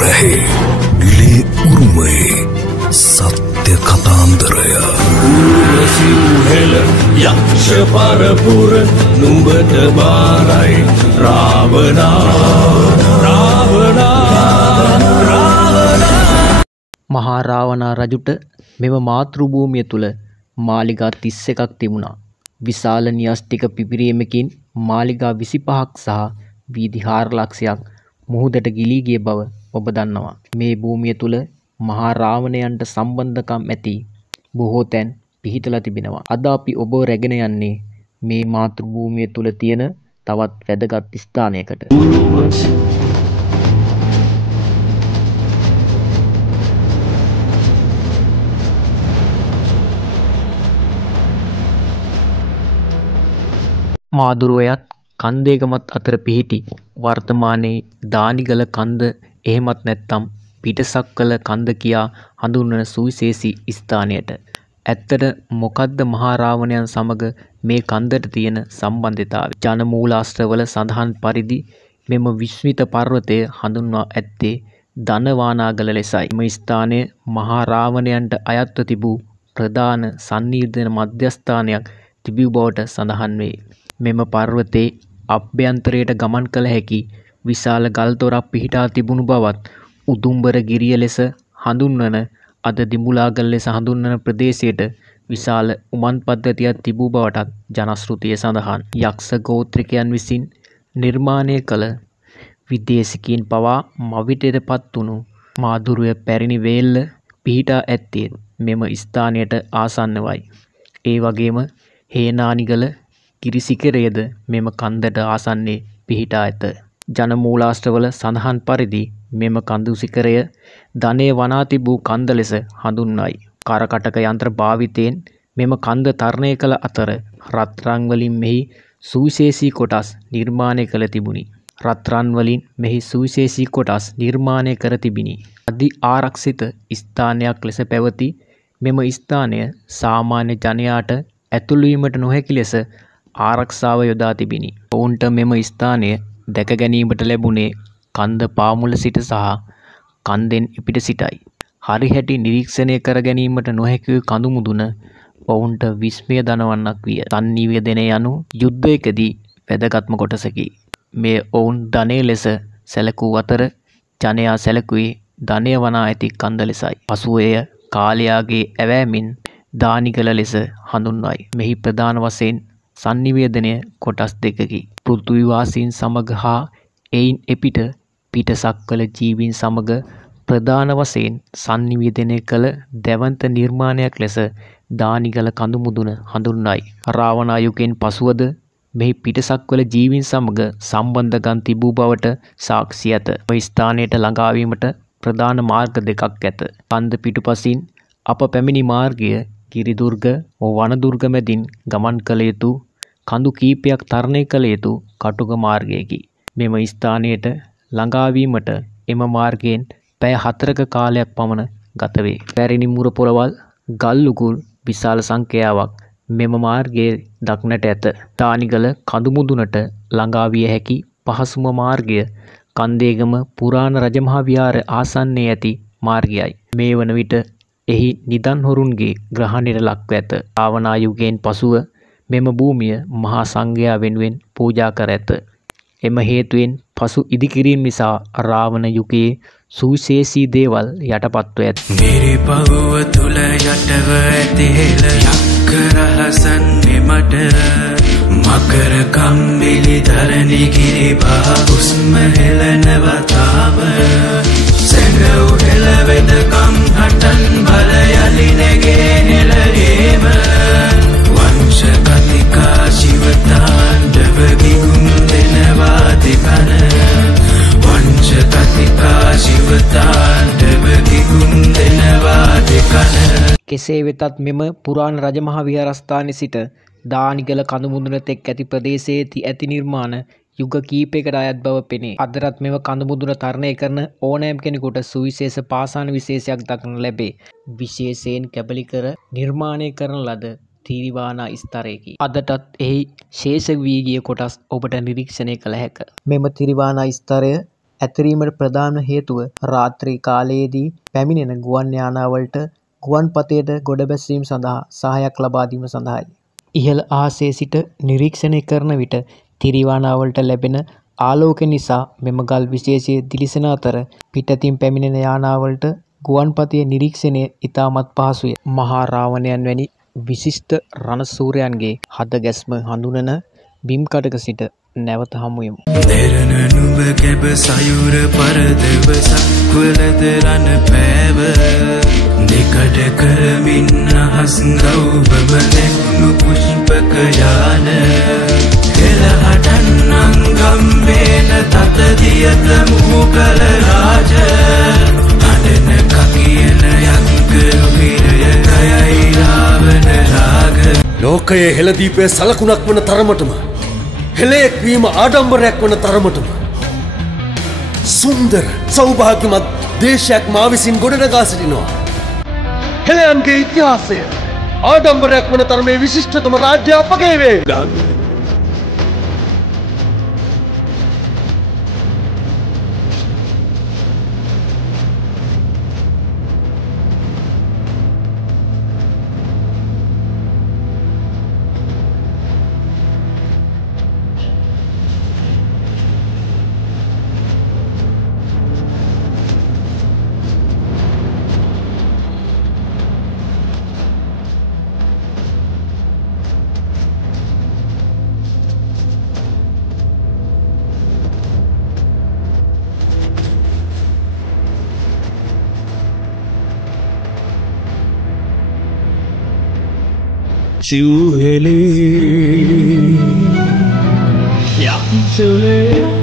රැහේ ලේ උරුමේ සත්‍ය කතාන්දරය සිව්හෙල යක්ෂ පරපුර නුඹට බාරයි මහා රාවණා රජුට මෙම මාතෘ භූමිය තුල මාලිගා 31ක් තිබුණා. විශාල න්‍යෂ්ටික පිපිරීමකින් මාලිගා 25ක් සහ වීදි 4 ලක්ෂයක් මුහුදට ගිලී ගිය බව ඔබ දන්නවා. මේ භූමිය තුල මහා රාවණයන්ට සම්බන්ධකම් ඇති බොහෝ තැන් පිහිටලා තිබෙනවා. අද අපි ඔබ රැගෙන යන්නේ මේ මාතෘ භූමිය තුල තියෙන තවත් වැදගත් ස්ථානයකට. මාදුරුවයත් කන්දේගමත් අතර පිහිටි වර්තමානයේ දානිගල කන්ද එහෙමත් නැත්නම් පිටසක්වල කන්ද කියා හඳුන්වන සුවිශේෂී ස්ථානයට. ඇත්තට මොකද්ද මහා රාවණයන් සමග මේ කන්දට තියෙන සම්බන්ධතාවය? ජනමූලාශ්‍රවල සඳහන් පරිදි මෙම විස්මිත පර්වතය හඳුන්වා ඇත්තේ ධනවානාගල ලෙසයි. මේ ස්ථානය මහා රාවණයන්ට අයත්ව තිබූ ප්‍රධාන සංනිවේදන මධ්‍යස්ථානයක් තිබූ බවට සඳහන් වේ. මෙම පර්වතයේ අභ්‍යන්තරයට ගමන් කළ හැකි විශාල ගල්තොරක් පිහිටා තිබුණු බවත් උදුම්බර ගිරිය ලෙස හඳුන්වන අද දිඹුලාගල ලෙස හඳුන්වන ප්‍රදේශයට විශාල උමන් පද්ධතියක් තිබූ බවටත් ජනශ්‍රුතිය සඳහන්. යක්ෂ ගෝත්‍රිකයන් විසින් නිර්මාණය කළ විදේශිකයින් පවා මවිතයටපත් වුණු මාදුරුවේ පැරණි වේල්ල පිහිටා ඇත්තේ මෙම ස්ථානයට ආසන්නවයි. ඒ වගේම හේනානිගල කිරිසිකරයද මෙම කන්දට ආසන්නේ පිහිටා ඇත. ජනමූලාශ්‍රවල සඳහන් පරිදි මෙම කඳු සිකරය ධනය වනා තිබූ කන්ද ලෙස හඳුන්වයි. කරකටක යන්ත්‍ර භාවිතයෙන් මෙම කන්ද තරණය කළ අතර රත්රන් වලින් මෙහි සුවිශේෂී කොටස් නිර්මාණය කළ තිබුණි. රත්රන් වලින් මෙහි සුවිශේෂී කොටස් නිර්මාණය කර තිබිනි. අධි ආරක්ෂිත ස්ථානයක් ලෙස පැවති මෙම ස්ථානය සාමාන්‍ය ජනයාට ඇතුළු වීමට නොහැකි ලෙස ආරක්ෂාව යොදා තිබිනි. ඔවුන්ට මෙම ස්ථානය දැක ගැනීමට ලැබුණේ කන්ද පාමුල සිට සහ කන්දෙන් එපිට සිටයි. හරිහැටි නිරීක්ෂණය කර ගැනීමට නොහැකි කඳු මුදුන ඔවුන්ට විස්මය දනවන්නක් විය. සංනිවේදනය යනු යුද්ධයකදී වැදගත්ම කොටසකි. මේ ඔවුන් ධනය ලෙස සැලකූ අතර ජනයා සැලකුවේ ධනය වනා ඇති කන්ද ලෙසයි. පසුව එය කාලයාගේ ඇවෑමෙන් දානිගල ලෙස හඳුන්වයි. මෙහි ප්‍රධාන වශයෙන් සංනිවේදනය කොටස් දෙකකි. පෘථිවිවාසීන් සමග හා එයින් එපිට පිටසක්වල ජීවීන් සමග ප්‍රධාන වශයෙන් සංනිවේදනය කළ දැවන්ත නිර්මාණයක් ලෙස දානිගල කඳු මුදුන හඳුන්වයි. රාවණා යුගයෙන් පසුවද මෙහි පිටසක්වල ජීවීන් සමග සම්බන්ධකම් තිබූ බවට සාක්ෂි ඇත. මේ ස්ථානයට ළඟාවීමට ප්‍රධාන මාර්ග දෙකක් ඇත. කන්ද පිටුපසින් අප පැමිණි මාර්ගය ගිරිදුර්ග වනදුර්ග මැදින් ගමන් කළ යුතු කඳු කීපයක් තරණය කළ යුතු කටුක මාර්ගයකි. මෙම ස්ථානයට ළඟාවීමට එම මාර්ගයෙන් පැය 4ක කාලයක් පමණ ගත වේ. පැරණි මුර පොළවල් ගල් උගුල් විශාල සංඛ්‍යාවක් මෙම මාර්ගයේ දක්නට ඇත. දානිගල කඳු මුදුනට ළඟා විය හැකි පහසුම මාර්ගය කන්දේගම පුරාණ රජමහා විහාර ආසන්නයේ ඇති මාර්ගයයි. මේ වන විට එහි නිදන් හොරුන්ගේ ග්‍රහණයට ලක්ව ඇත. රාවණා යුගයෙන් පසුව මෙම භූමිය මහා සංඝයා වෙනුවෙන් පූජා කර ඇත. එම හේතුවෙන් පසු ඉදිකිරීම නිසා රාවණ යුගයේ සුවිශේෂී දේවල් යටපත්ව ඇත. මිරිපවුව තුල යටව ඇති හෙළ යක්ක රහසන් මෙමට මකර කම්බිලි ධරණි ගිරිබා උස්ම හෙළන වතාව සැඟව් හෙළ වෙද කම් හටන් බල යලි නැගේ හෙළේම වංශ කතිකා ශිවතාණ්ඩව ගිගුම් දෙනවා දෙකන වංශ කතිකා ශිවතාණ්ඩව ගිගුම් දෙනවා දෙකන. කෙසේ වෙතත් මෙම පුරාණ රජමහා විහාරස්ථානයේ සිට දානිගල කඳු මුදුන තෙක් ඇති ප්‍රදේශයේ ඇති නිර්මාණ යුග කීපයකට අයත් බව පෙනේ. අදටත් මෙම කඳු මුදුන තරණය කරන ඕනෑම කෙනෙකුට සුවිශේෂ පාෂාණ විශේෂයක් දක්නට ලැබේ. විශේෂයෙන් කැබලි කර නිර්මාණය කරන ලද තිරිවානා ස්තරයකි. අදටත් එහි ශේෂ වී ගිය කොටස් ඔබට නිරීක්ෂණය කළ හැක. මෙම තිරිවානා ස්තරය ඇතිරීමට ප්‍රධාන හේතුව රාත්‍රී කාලයේදී පැමිණෙන ගුවන් යානාවලට ගුවන් පතයට ගොඩ බැසීම සඳහා සහායක් ලබා දීම සඳහායි. ඉහළ අහසේ සිට නිරීක්ෂණය කරන විට තිරිවානාවලට ලැබෙන ආලෝක නිසා මෙම ගල් විශේෂය දිලිසෙන අතර පිටතින් පැමිණෙන යානාවලට ගුවන්පතේ නිරීක්ෂණය ඉතාමත් පහසුය. මහා රාවණයන් වැනි විශිෂ්ට රණසූරයන්ගේ හද ගැස්ම හඳුනන බිම්කඩක සිට නැවත හමුයමු. දෙරණ නුඹ කැබ සයුර පරදව සක්වලද රණ පෑව දෙකට කරමින් අහස් ගෞබම නැගුණු පුෂ්පක යාන කෙලහටන්නං ගම්බේන තතදියත මුකල රාජ අඩන කකියන යංකරු හිරය ගයයි රාවන රාග ලෝකයේ හෙළදීපේ සලකුණක් වන තරමටම හෙළයෙක් වීම ආඩම්බරයක් වන තරමටම සුන්දර සෞභාග්‍යමත් දේශයක් මා විසින් ගොඩනගා සිටිනවා. හෙළයන්ගේ ඉතිහාසය ආඩම්බරයක් වන තරමේ විශිෂ්ටතම රාජ්‍ය අපගේ වේ. Chule, yeah, chule.